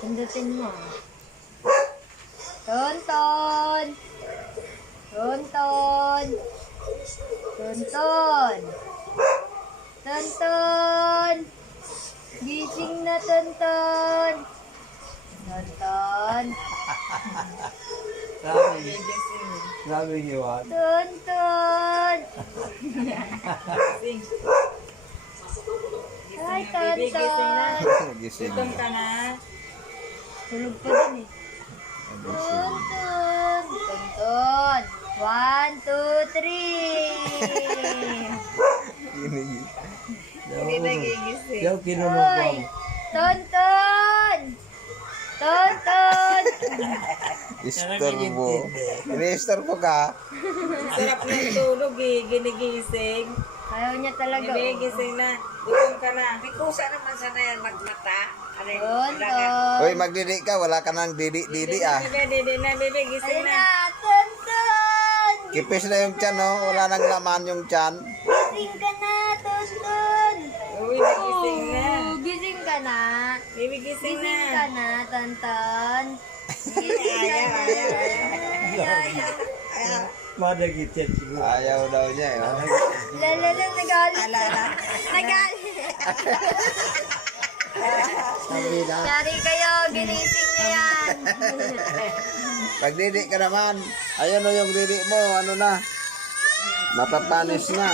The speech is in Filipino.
Pindutin mo. Tonton. Tonton. Tonton. Tonton. Gising na, Tonton. Tonton. Sabi niyo, Tonton. Gising. Hi, Baby, gising na. Tonton. gising. Gutom ka na. Tulog pa din eh. Tonton. Tonton. 1, 2, 3. Ginig. Hindi nagigising. Yung kinulong Hoy! Tonton! Tonton! Istorbo. Ini-istorbo ka. Sarap ng tulog eh. Ginigising. Ayaw niya talaga. Baby, gising na. Gutom ka na. May kusa naman sana yan magmata. Ano yung Tonton! Uy, magdidi ka. Wala ka nang didi ah. Bebe, bebe, gising Ayun na. na! Tonton! Kipis na yung tiyan, no? Wala nang laman yung tiyan. Gising ka na, Tonton! Uy, nagising na. Oh, gising ka na. Baby, gising na. Gising ka na, Tonton. Gising ka na. Ayaw. Madagit yan siguro. Ayaw daw niya, eh. Lala, nagalit. Nagalit. Sorry kayo, ginising niya yan. Magdidi ka naman. Ayun o yung didi mo, ano na. Mapapanis na.